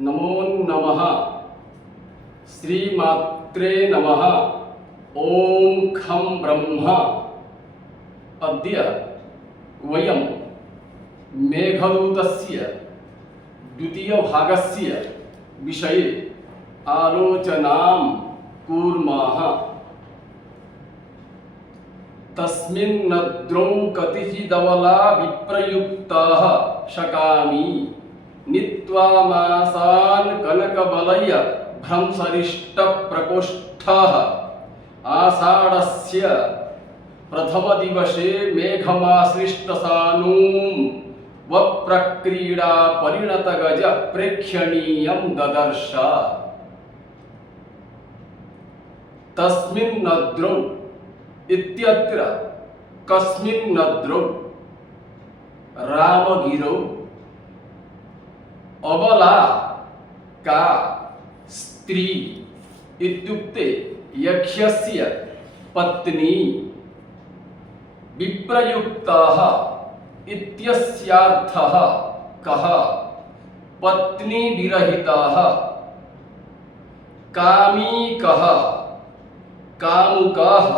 नमो नमः श्रीमात्रे नमः। ओम खं ब्रह्म। अद्य वयं मेघदूतस्य द्वितीयभागस्य विषये आलोचनां कुर्मः। तस्मिन्नद्रौ कतिचिदवला विप्रयुक्ताः शकामि नीत्वामासान् कनकबलय भ्रंसरिष्टप्रकोष्ठः। आषाढस्य प्रथमदिवसे मेघमाश्लिष्टसानूं वप्रक्रीडा परिणतगज प्रेक्षणीयं ददर्श। तस्मिन्नद्रौ इत्यत्र कस्मिन्नद्रौ रामगिरौ अबला का स्त्री इत्युक्ते यक्षस्य पत्नी विप्रयुक्ताः इत्यस्यार्थः कः पत्नी विरहिताः कामीकः कामुकाः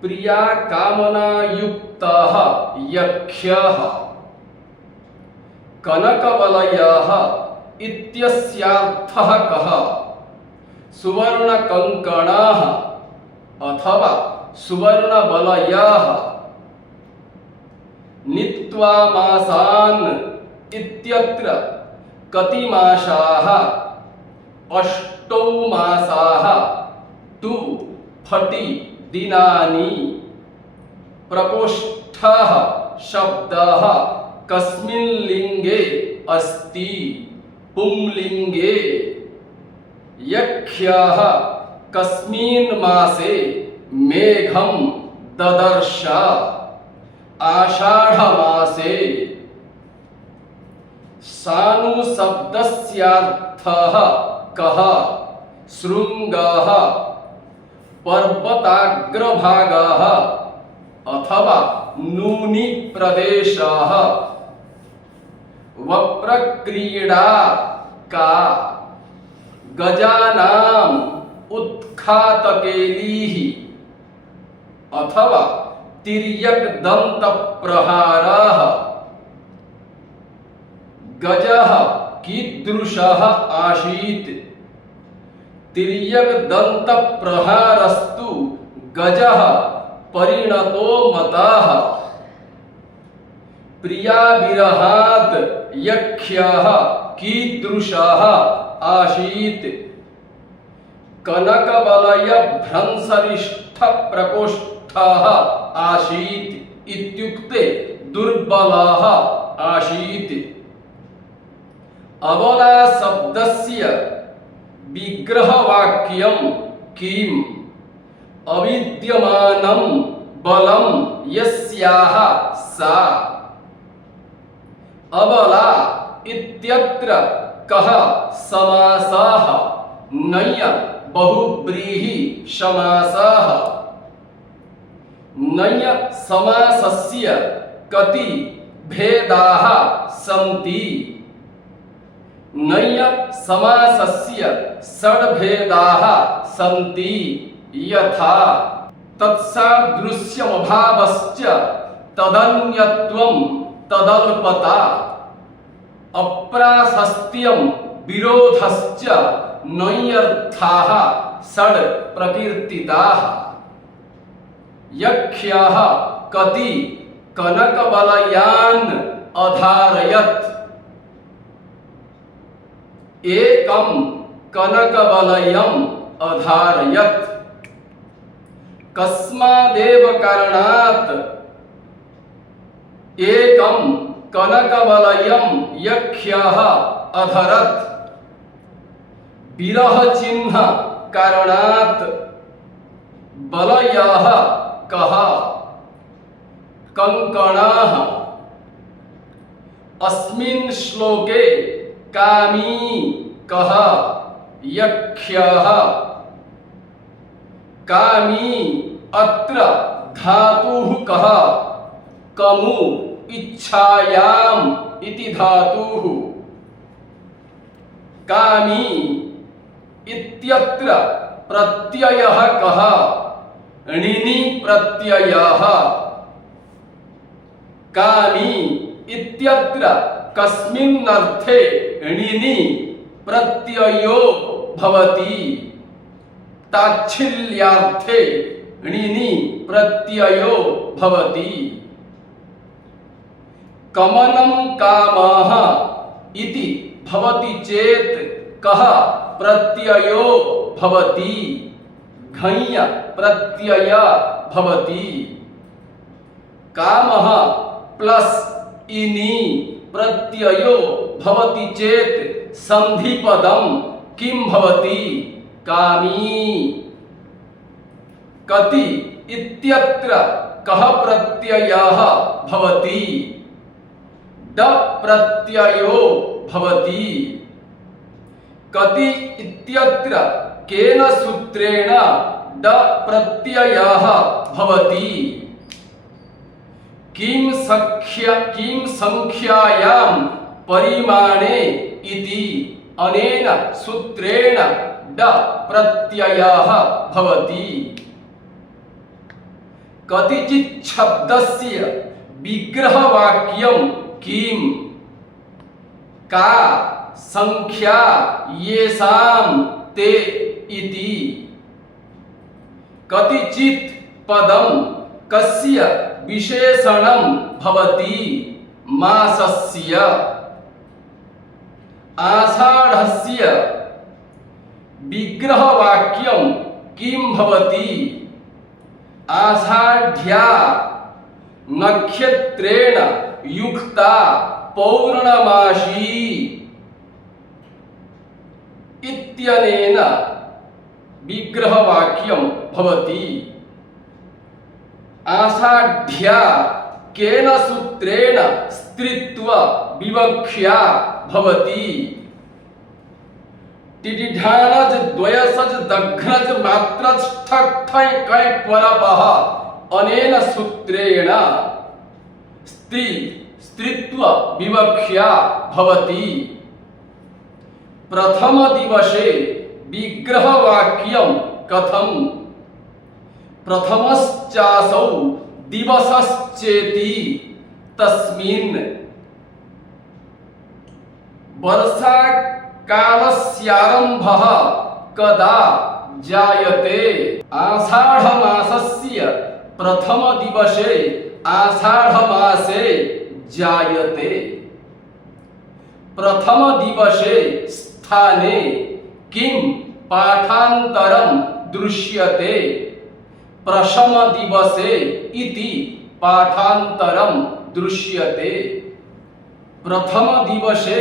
प्रिया कामनायुक्ताः यक्ष्याः कनकवलयाः इत्यस्यार्थः कः सुवर्णकङ्कणाः अथवा सुवर्णवलयाः। नीत्वामासान् इत्यत्र कति मासाः अष्टौ मासाः तु फटि दिनानि। प्रकोष्ठः शब्दः कस्मिन् लिंगे अस्ति पुंलिंगे। यक्ष्याः कस्मिन् मासे मेघं ददर्श आषाढ़ मासे। सानु शब्दस्यार्थः कः शृंगः पर्वताग्रभागः अथवा नूनि प्रदेशः। वप्रक्रीडा का गजानाम् उत्खातकेलीः अथवा तिर्यक्दन्तप्रहारः। गजः कीदृशः आसीत् तिर्यक्दन्तप्रहारस्तु गजः परिणतो मतः। प्रिया विरहात् यक्ष्याः कीदृशः आसीत् कनकवलय भ्रंसरिष्ठ प्रकोष्ठः आसीत् इत्युक्ते दुर्बलः आसीत्। अबला शब्दस्य विग्रहवाक्यं किम् अविद्यमानं बलं यस्याः सा। अबला इत्यत्र कः समासः नञ् बहुव्रीहि समासः। नञ् समासस्य कति भेदाः सन्ति। नञ् समासस्य षड्भेदाः सन्ति यथा तत्सादृश्यमभावश्च तदन्यत्वं तदल्पता अप्राशस्त्यं विरोधश्च नञ्यर्थाः षड् प्रकीर्तिताः। यक्ष्याः कति कनकवलयान् अधारयत्। एकं कनकवलयम् अधारयत्। कस्मादेव कारणात् एकं कनकवलयं यक्ष्याः अधरत्। विरह चिह्न कारणात्। वलयः कः कंकणाः। अस्मिन् श्लोके कामी कः यक्ष्यः। कामी अत्र धातुः कः कमु इच्छायाम इति धातुः। कामी इत्यत्र प्रत्ययः कः णिनि प्रत्ययः कामी इत्यत्र कस्मिन् अर्थे णिनि प्रत्ययो भवति ताच्छिल्यार्थे णिनि प्रत्ययो भवति कमनं कामः इति भवति चेत् कः प्रत्ययो भवति घञ् प्रत्यय भवति कामः प्लस इनि प्रत्ययो भवति चेत् संधिपदं किं भवति कामी कति इत्यत्र कः प्रत्ययः भवति ड प्रत्ययो भवति कति इत्यत्र केन सूत्रेण ड प्रत्ययः भवति किं संख्यायां परिमाणे इति अनेन सूत्रेण ड प्रत्ययः भवति कतिचित् शब्दस्य विग्रहवाक्यं किं का संख्या येषां ते इति कतिचित् पदं कस्य विशेषणं भवति मासस्य आषाढस्य विग्रहवाक्यं किं भवति आषाढ्या नक्षत्रेण युक्ता पौर्णमासी इत्यनेन विग्रहवाक्यं भवति आषाढ्या केन सूत्रेण स्त्रीत्व विवक्ष्या भवति टिटिढानज द्वयसज दघ्नज मात्रज ठक ठय कय परपः अनेन सूत्रेण स्त्रीत्व विवक्ष्या भवति प्रथम दिवसे विग्रहवाक्यं कथं प्रथमश्चासौ दिवसश्चेति तस्मिन् वर्षाकालस्यारम्भः कदा जायते आषाढमासस्य प्रथम दिवसे आषाढमासे जायते प्रथम दिवसे स्थाने किं पाठान्तरं दृश्यते प्रथम दिवसे इति पाठान्तरं दृश्यते प्रथम दिवसे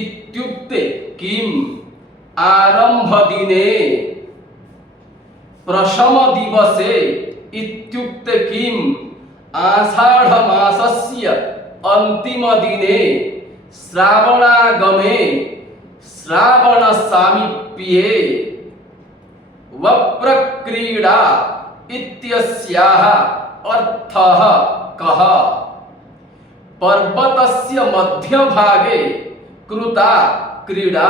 इत्युक्ते किम् आरम्भदिने प्रथम दिवसे इत्युक्ते किम् आषाढमासस्य अन्तिमदिने श्रावणागमे श्रावणसामीप्ये वप्रक्रीडा इत्यस्याः अर्थः कः पर्वतस्य मध्यभागे कृता क्रीडा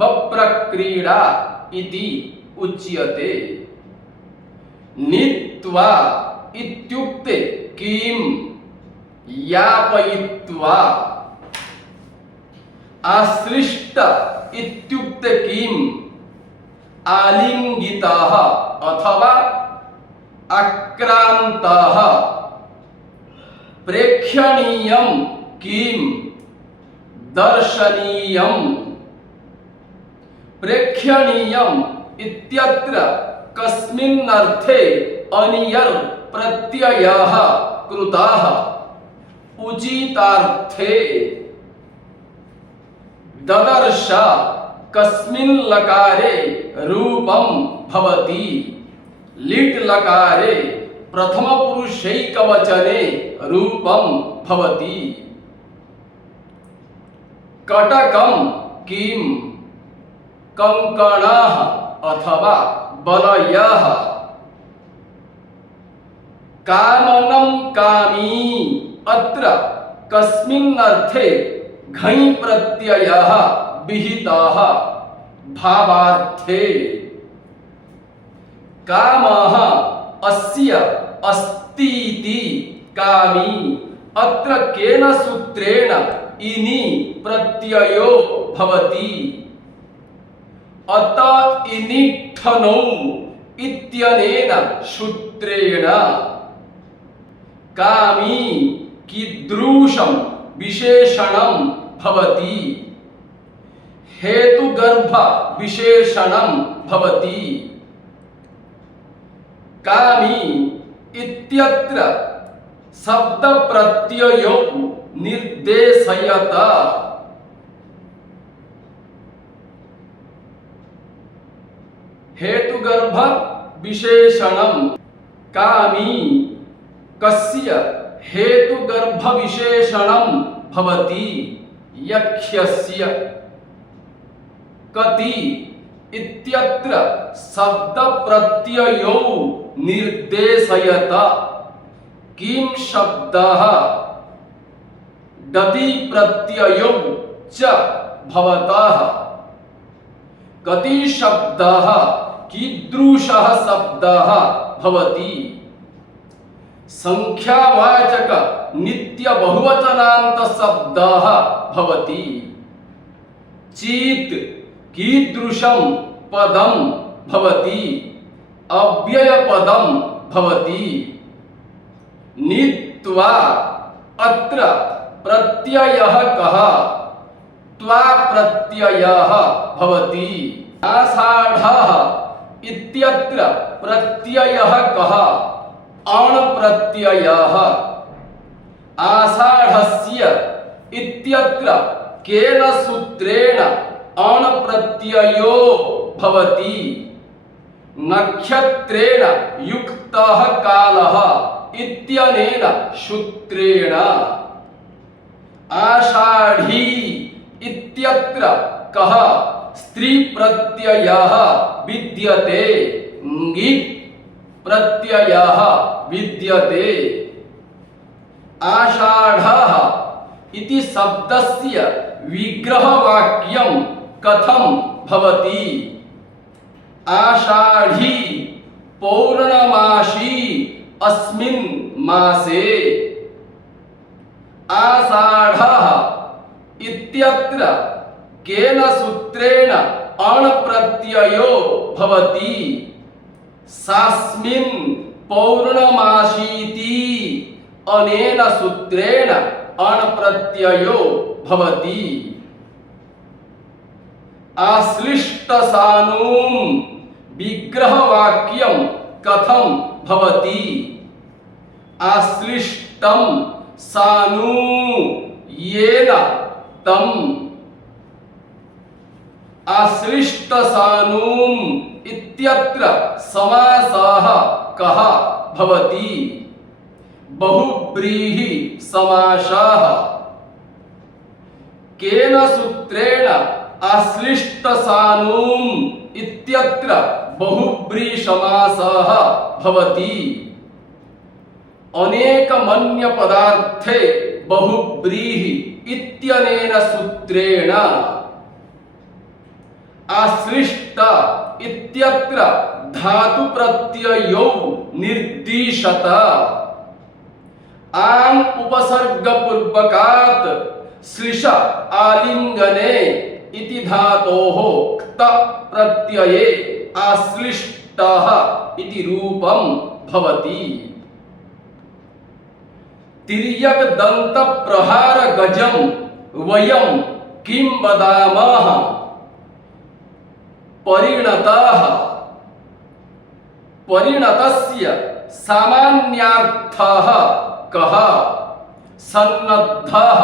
वप्रक्रीडा इति उच्यते नीत्वा इत्युक्ते किं यापयित्वा आश्लिष्ट इत्युक्ते किं आलिङ्गितः अथवा आक्रान्तः प्रेक्षणीयं किं दर्शनीयं प्रेक्षणीयम् इत्यत्र कस्मिन् अर्थे अनियर् प्रत्ययः कृतः उचितार्थे ददर्श कस्मिन् लकारे रूपं भवति लिट् लकारे प्रथम पुरुषैकवचने रूपं भवति कटकं किं कंकणः अथवा वलयः कामनं कामी अत्र कस्मिन् अर्थे घञ् प्रत्ययः विहिताः भावार्थे। कामः अस्य अस्ति इति कामी अत्र केन सूत्रेण इनि प्रत्ययो भवति। अत इनिठनौ इत्यनेन सूत्रेण कामी कीदृशं विशेषणं भवति। हेतुगर्भ विशेषणं भवति। कामी इत्यत्र शब्द प्रत्ययो निर्देशयत। हेतुगर्भ विशेषणं कामी कस्य हेतुगर्भ विशेषणं भवति। यक्षस्य। कति इत्यत्र शब्द प्रत्ययो निर्देशयत। किं शब्दः डति प्रत्ययो च भवतः। कति शब्दः कीदृशः शब्दः भवति। संख्यावाचक नित्य बहुवचनान्त शब्दः भवति। चीत् कीदृशं पदं भवति। अव्यय पदं भवति। नीत्वा अत्र प्रत्ययः कः। त्वा प्रत्ययः भवति। आषाढः इत्यत्र प्रत्ययः कः। अण् प्रत्ययः। आषाढस्य इत्यत्र केन सूत्रेण अण् प्रत्ययो भवति। नक्षत्रेण युक्तः कालः इत्यनेन सूत्रेण। आषाढी इत्यत्र कः स्त्री प्रत्ययः विद्यते। ङित् प्रत्ययः विद्यते। आषाढः इति शब्दस्य विग्रहवाक्यं कथं भवति। आषाढी पौर्णमासी अस्मिन् मासे। आषाढः इत्यत्र केन सूत्रेण अण् प्रत्ययो भवति। सास्मिन् पौर्णमासीति अनेन सूत्रेण अण् प्रत्ययो भवति। आश्लिष्टसानुं विग्रहवाक्यं कथं भवति। आश्लिष्टं सानु येन तम्। आश्लिष्टसानुं इत्यत्र समासः कः भवति। बहुव्रीहि समासः। केन सूत्रेण आश्लिष्टसानुं इत्यत्र बहुव्रीहि समासः भवति। अनेकमन्य पदार्थे बहुव्रीहि इत्यनेन सूत्रेण। आश्लिष्ट इत्यत्र धातु प्रत्ययो निर्दिशत। आम् उपसर्ग पूर्वकात् श्लिष आलिंगने इति धातोः क्त प्रत्यये आश्लिष्टः इति रूपं भवति। तिर्यक् दन्त प्रहार गजं वयं किं वदामः। परिणतः। परिणतस्य सामान्यार्थः कः। सन्नद्धः।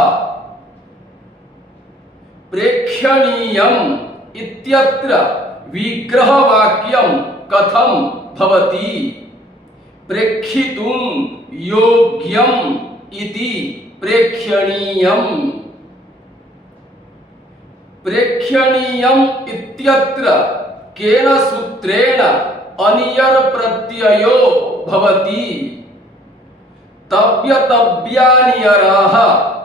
प्रेक्षणीयम् इत्यत्र विग्रहवाक्यं कथं भवति। प्रेक्षितुं योग्यम् इति प्रेक्षणीयम्। प्रेक्षणीयम् इत्यत्र केन सूत्रेण अनियर प्रत्ययो भवति। तव्यतव्यानियरः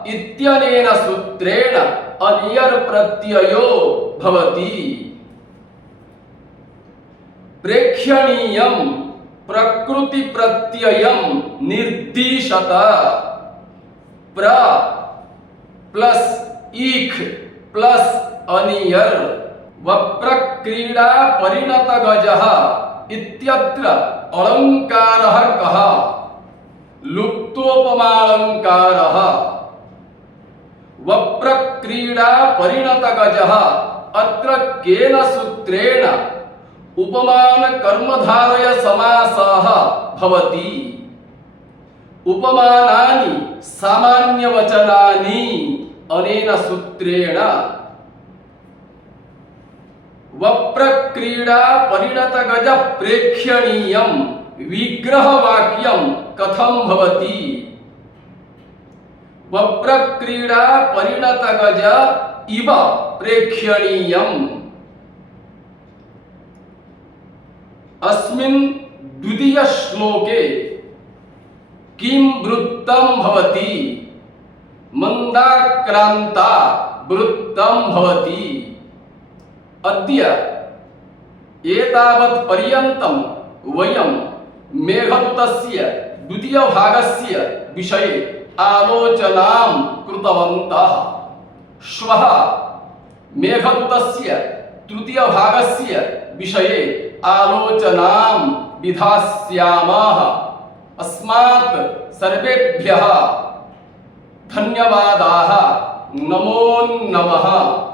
इत्यनेन सूत्रेण अनियर प्रत्ययो भवति। प्रेक्षणीयं प्रकृति प्रत्ययं निर्दिशत। प्र प्लस ईख प्लस अनियर। वप्रक्रीडा परिणत गजः इत्यत्र अलंकारः कः? लुप्तोपमालंकारः। वप्रक्रीडा परिणत गजः अत्र केन सूत्रेण उपमान कर्मधारय समासः भवति? उपमानानि सामान्यवचनानि अनेन सूत्रेण। वप्रक्रीडा परिणत गज प्रेक्षणीयं विग्रह वाक्यं कथं भवति? वप्रक्रीडा परिणत गज इव प्रेक्षणीयम्। अस्मिन् द्वितीय श्लोके किं वृत्तं भवति? मंदाक्रांता वृत्तं भवति। अद्य एतावत् पर्यन्तं वयं मेघदूतस्य द्वितीय भागस्य विषये आलोचनां कृतवन्तः। श्वः मेघदूतस्य तृतीय भागस्य विषये आलोचनां विधास्यामः। अस्मात् सर्वेभ्यः धन्यवादाः। नमो नमः।